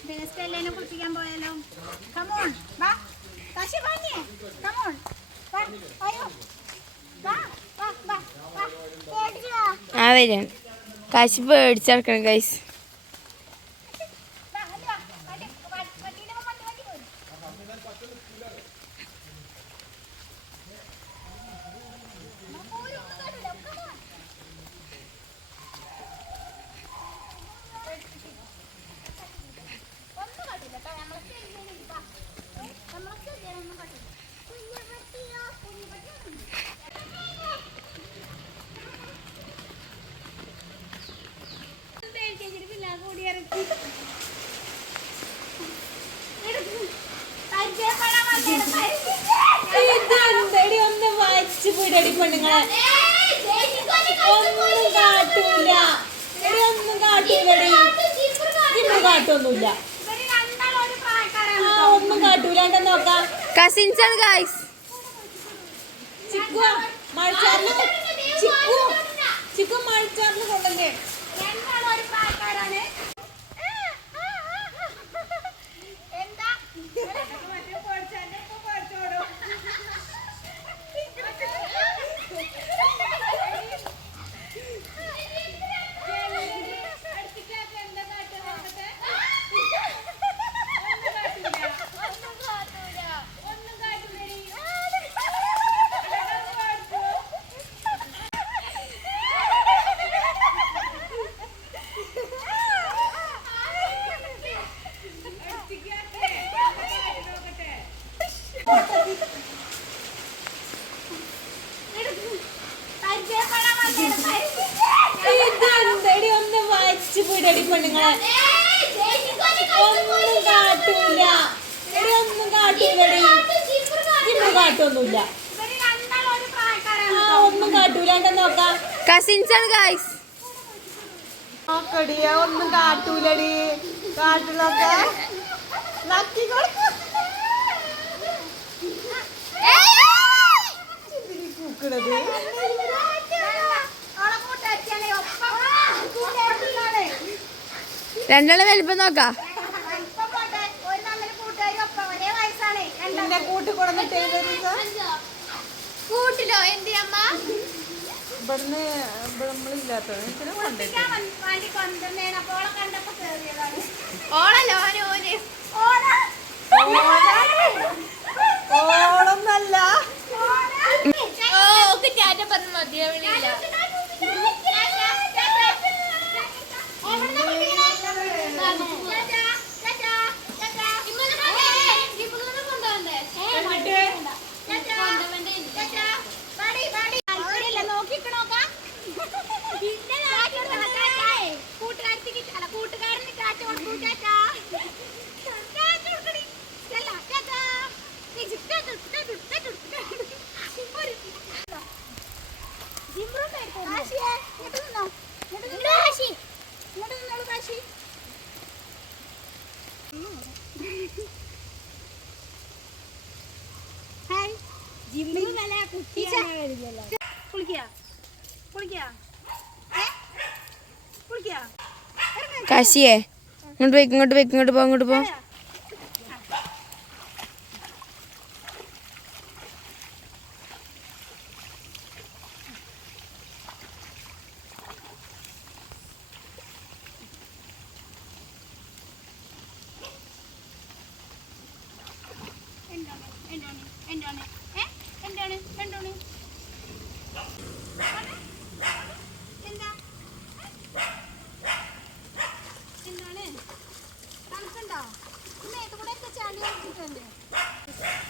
പിന്നെ അല്ലേനെ കുളിപ്പിക്കാൻ പോയാലോ? കമോൺ വാ. കാശി വാങ്ങിയേ കമോൺ വാ അയ്യോ. വാ വാ വാ ആ വരും. കാശ് പേടിച്ചടക്കണം ഗൈസ് വാ അല്ല വണ്ടി വണ്ടിയുടെ വണ്ടി വണ്ടി പോയി ഒന്നും കാട്ടില്ല കേട്ടോ നമ്മളെ സ്റ്റെല്ലേനെ വാ നമ്മളെ സ്റ്റെല്ലേനെ ഒന്നും കാട്ടില്ല കുഞ്ഞപ്പട്ടിയോ കുഞ്ഞപ്പട്ടിയോ ഇതെന്തടി ഒന്ന് വായിച്ചു പെണ്ണുങ്ങളെ ഒന്നും കാട്ടൂല ഒന്നും കാട്ടൂലടി ആ ഒന്നും കാട്ടൂലാണ്ട് നോക്കാം കസിൻസ് ആണ് ഗൈസ് ചിക്കു മഴച്ചാറിൽ ചിക്കു ചിക്കു മഴച്ചാറിൽ കൊണ്ടല്ലേ ഇതെന്തടി? ഒന്ന് വായിച്ചു പോയിട്ടടി പെണ്ണുങ്ങളെ. ഒന്നും കാട്ടൂല. എടി ഒന്നും കാട്ടൂലടി. ഇന്ന് കാട്ടൊന്നുമില്ല. ആ ഒന്നും കാട്ടൂലാണ്ട് നോക്കാം? കസിൻസ് ആണ് ഗൈസ് നോക്കടി ഒന്നും കാട്ടൂലടി. കാട്ടിലൊക്കെ നക്കി. കൊടുക്കും. കൂക്കണത് രണ്ടാളെ വലിപ്പം നോക്കാം. കൂട്ടിലോ? എന്തി അമ്മ? ഇവിടുന്ന് നമ്മളില്ലാത്തത് ഓളല്ലോ ഓന് ഓളൊന്നല്ല. ഓ ഓക്ക് പറഞ്ഞ് മതിയാവണില്ല കാശിയേ ഇങ്ങോട്ട് പോയി ഇങ്ങോട്ട് പോയി ഇങ്ങോട്ട് പോ ഇങ്ങോട്ട് പോ. Get in there.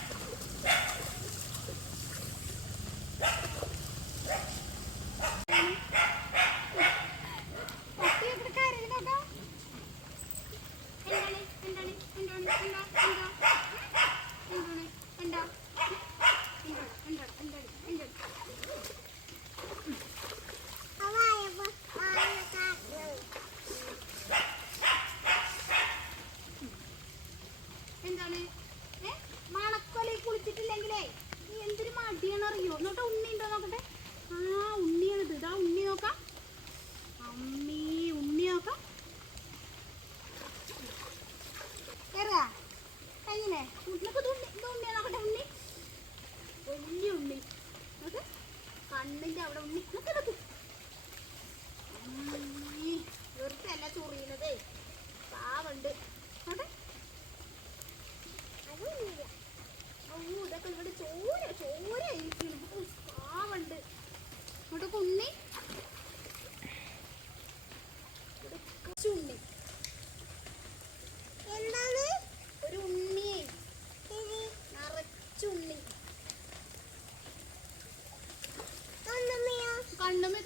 എന്താണ്? മണക്കൊലയിൽ കുളിച്ചിട്ടില്ലെങ്കിലേ നീ എന്തൊരു മടിയാണ് അറിയോ എന്നിട്ട് ഉണ്ണി ഉണ്ടോ നോക്കട്ടെ? ആ ഉണ്ണിയാണിത്. ഇതാ ഉണ്ണി നോക്കാം. അമ്മി ഉണ്ണി നോക്കാം. കയറുക കഴിഞ്ഞില്ലേ? നമുക്ക് ഇത് ഉണ്ണി നോക്കട്ടെ ഉണ്ണി. വലിയ ഉണ്ണി. നമുക്ക് കണ്ണിന്റെ അവിടെ ഉണ്ണി. നമുക്ക് നോക്കി. വെറുതെ അല്ല ചൊറിയുന്നതേ പാവുണ്ട്.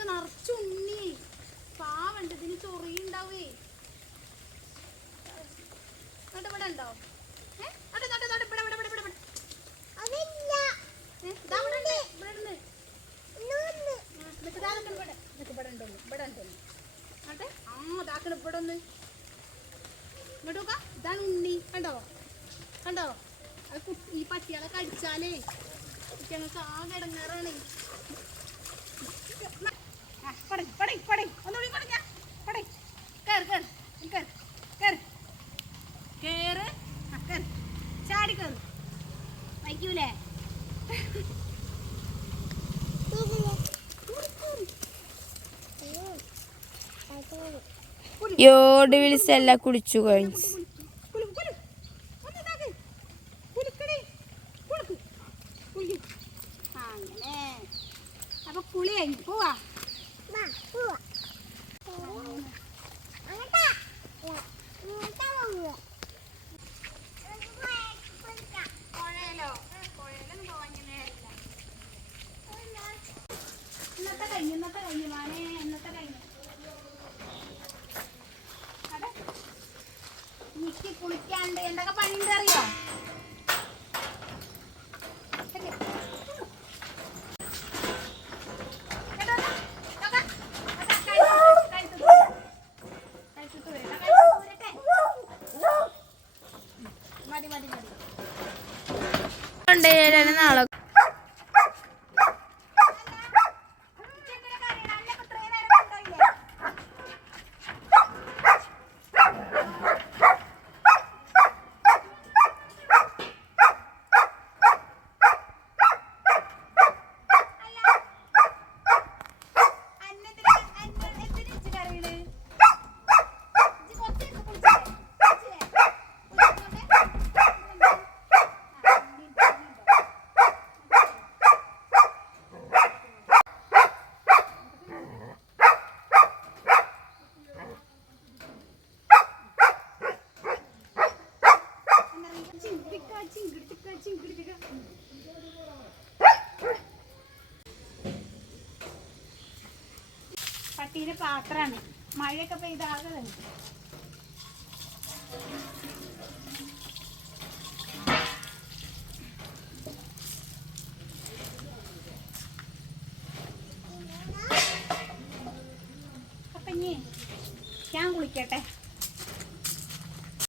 ഇതൊക്കെ നിറച്ചുണ്ണി പാവണ്ട് ഇതിന് ചൊറിയുണ്ടാവേ ഇവിടെ ഇവിടെ ഉണ്ടോ. ഏഹ് ഇവിടെ ഇവിടെ. ഇവിടെ ഇവിടെ ഇവിടെ ഇവിടെ ഇതാണ് ഉണ്ണി. കണ്ടോ? കണ്ടോ? ഈ പട്ടികളെ കടിച്ചാലേ കുട്ടികൾക്ക് ആ കിടങ്ങാറാണ് വയ്ക്കൂലേ യോട് വിളിച്ചല്ല കുളിച്ചു കഴിഞ്ഞു. കുളി കഴിഞ്ഞു പോവാ. ഇന്നത്തെ കഴിഞ്ഞ് ഇന്നത്തെ കഴിഞ്ഞ് കൊണ്ടുപോയി നാളെ പട്ടീന്റെ പാത്രമാണ്. മഴയൊക്കെ പെയ്താകെ ഞാൻ കുളിക്കട്ടെ.